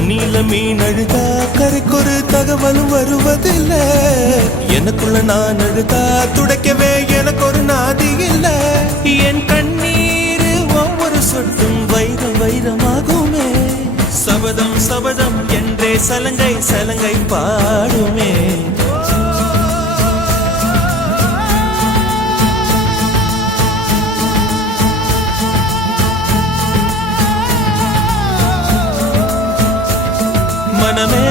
தண்ணியில மீன் அழுதா கரைக்கொரு தகவலும் வருவதில்ல. எனக்குள்ள நான் அழுதா துடைக்கவே எனக்கு ஒரு நாதி இல்ல. என் கண்ணீர் ஒவ்வொரு சொட்டும் வைரம் வைரமாகுமே. சபதம் சபதம் என்றே சலங்கை சலங்கை பாடுமே. மனமே